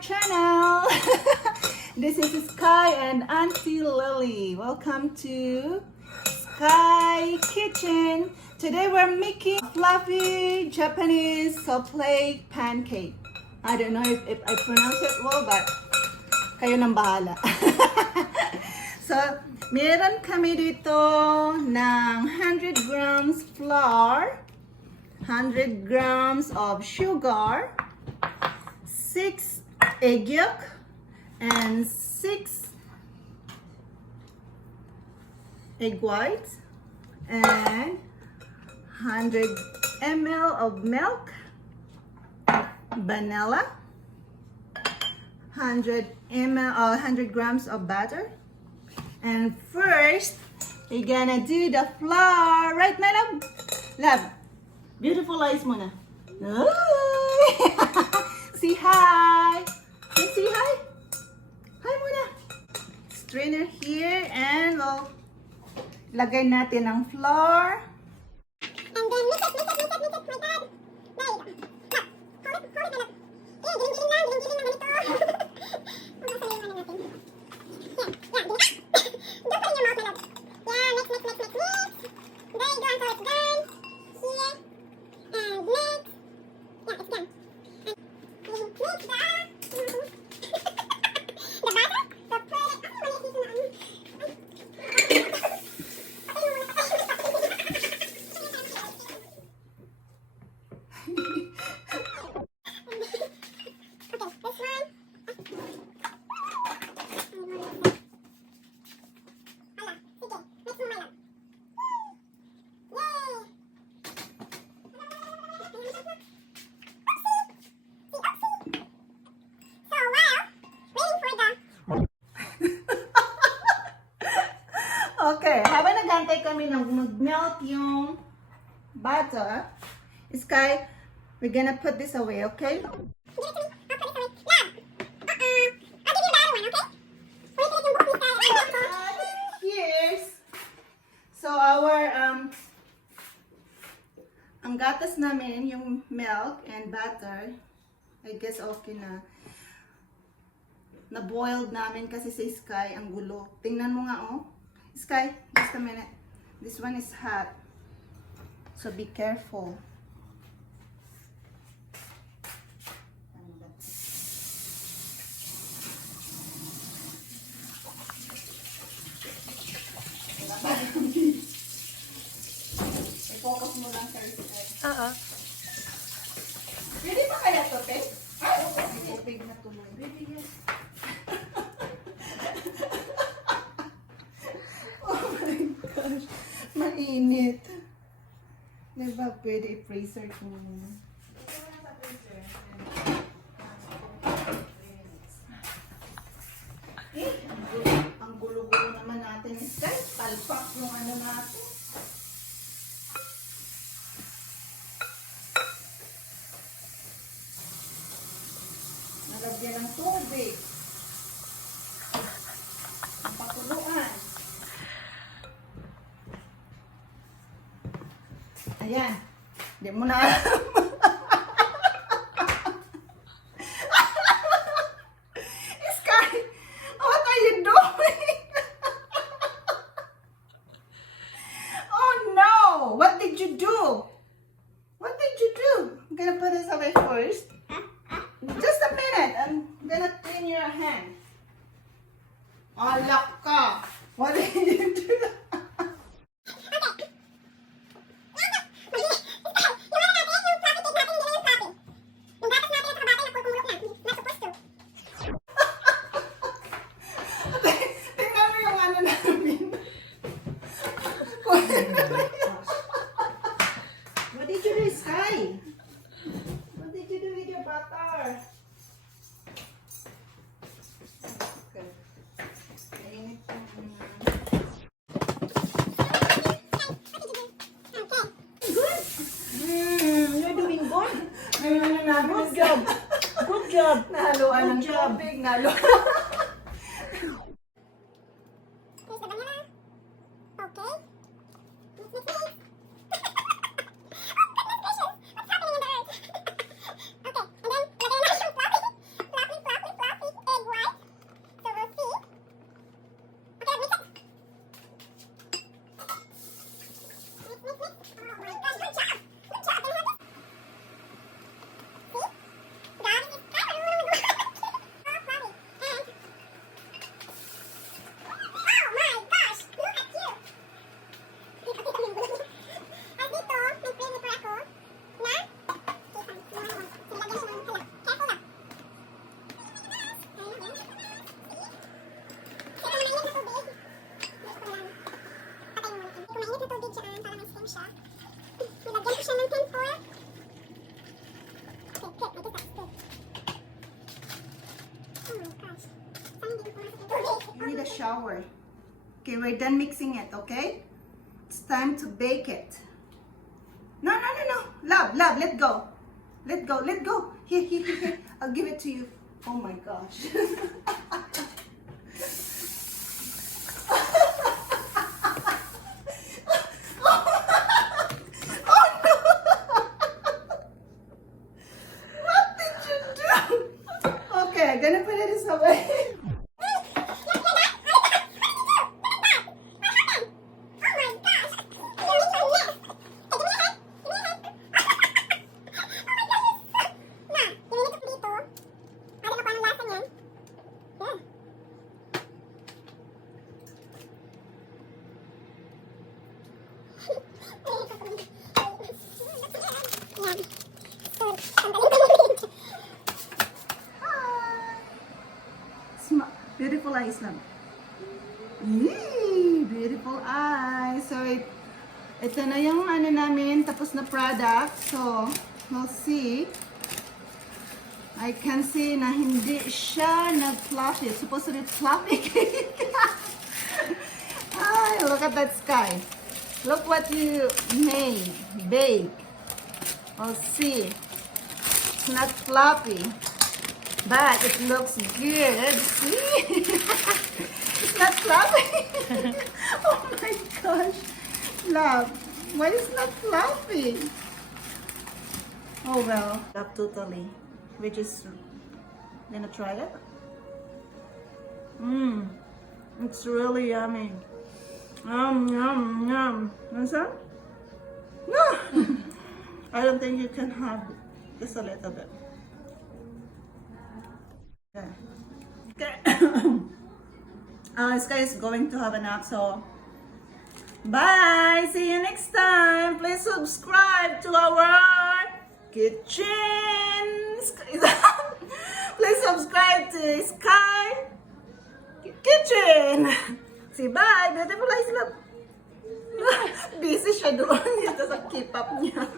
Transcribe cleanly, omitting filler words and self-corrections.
channel. This is Sky and Auntie Lily. Welcome to Sky Kitchen. Today we're making fluffy Japanese chocolate pancake. I don't know if I pronounce it well, but kayo nang bahala. So, meron kami dito ng 100 grams flour, 100 grams of sugar, 6 egg yolk, and 6 egg whites, and 100 ml of milk, vanilla, 100 grams of butter. And first, we're gonna do the flour. Right, my love? Love, beautiful eyes muna. Say hi. Say hi. Hi muna. Strainer here, and we'll lagay natin ang flour. And then mix it, my dad. There you go. Hold it, my love. Giling-giling na ganito. Masasayin na natin. Yan, don't put it in your mouth, my love. Yeah, mix. There you go, until it's done. Here, and mix. Yeah, it's done. And mix the butter. So put it, Okay, habang nagantay kami ng mag-melt yung butter, Sky, we're gonna put this away, okay? give it to me. I'll put it away. Love! I'll give you the other one, okay? Wait, yung buhok ni Sky. Here's so our ang gatas namin, yung milk and butter, I guess okay na. Na-boiled namin kasi sa Sky ang gulo. Tingnan mo nga, oh. Sky, just a minute. This one is hot. So be careful. I-focus mo lang sa Sky. Pwede pa kaya to, te? Ay, okay na tuloy. Pwede yan. Gosh, mainit. Diba pwede i-freezer ko muna? Eh, ang gulo-gulo naman natin. Guys, palpak yung ano natin. Nalagyan ng tubig. Ang pakuluan. Ayan. Hindi mo na alam. Sky, what are you doing? Oh no! What did you do? What did you do? I'm gonna put this away first. Just a minute. I'm gonna clean your hand. Alak ka. What did you do? What did you do, Sky? What did you do with your butter? Okay. Mainit pa naman. Good. You're doing good. Good job. Good job. Nahaluan ng tubig. Here's the vanilla. Okay. Mix. What's happening in the earth? Okay, and then lagay na yung fluffy. na tubig dyan para may steam siya. Nilagyan ko siya ng 10 for. Okay, good. I guess that's good. Oh my gosh. Saan hindi ko pumasok yung tubig? You need a shower. Okay, we're done mixing it, okay? It's time to bake it. No. Love, let go. Let go. Here. I'll give it to you. Oh my gosh. Oh no! What did you do? Okay, I'm gonna put it away. Beautiful eyes lang. Yee! Beautiful eyes. So, ito na yung ano namin, tapos na product. So, we'll see. I can see na hindi siya nag-fluffy. It's supposed to be fluffy cake. Ay, look at that sky. Look what you made. Bake. We'll see. It's not fluffy. But it looks good. See? It's not fluffy. Oh my gosh. Love, why is not fluffy? Oh well. Love totally. We're just gonna try it. It's really yummy. Yum. What's that? No. I don't think you can have just a little bit. Okay. Sky is going to have a nap, so bye. See you next time. Please subscribe to our kitchen. Please subscribe to Sky Kitchen. See, bye. Beautiful eyes, love. Busy siya doon. Ito sa keep up niya.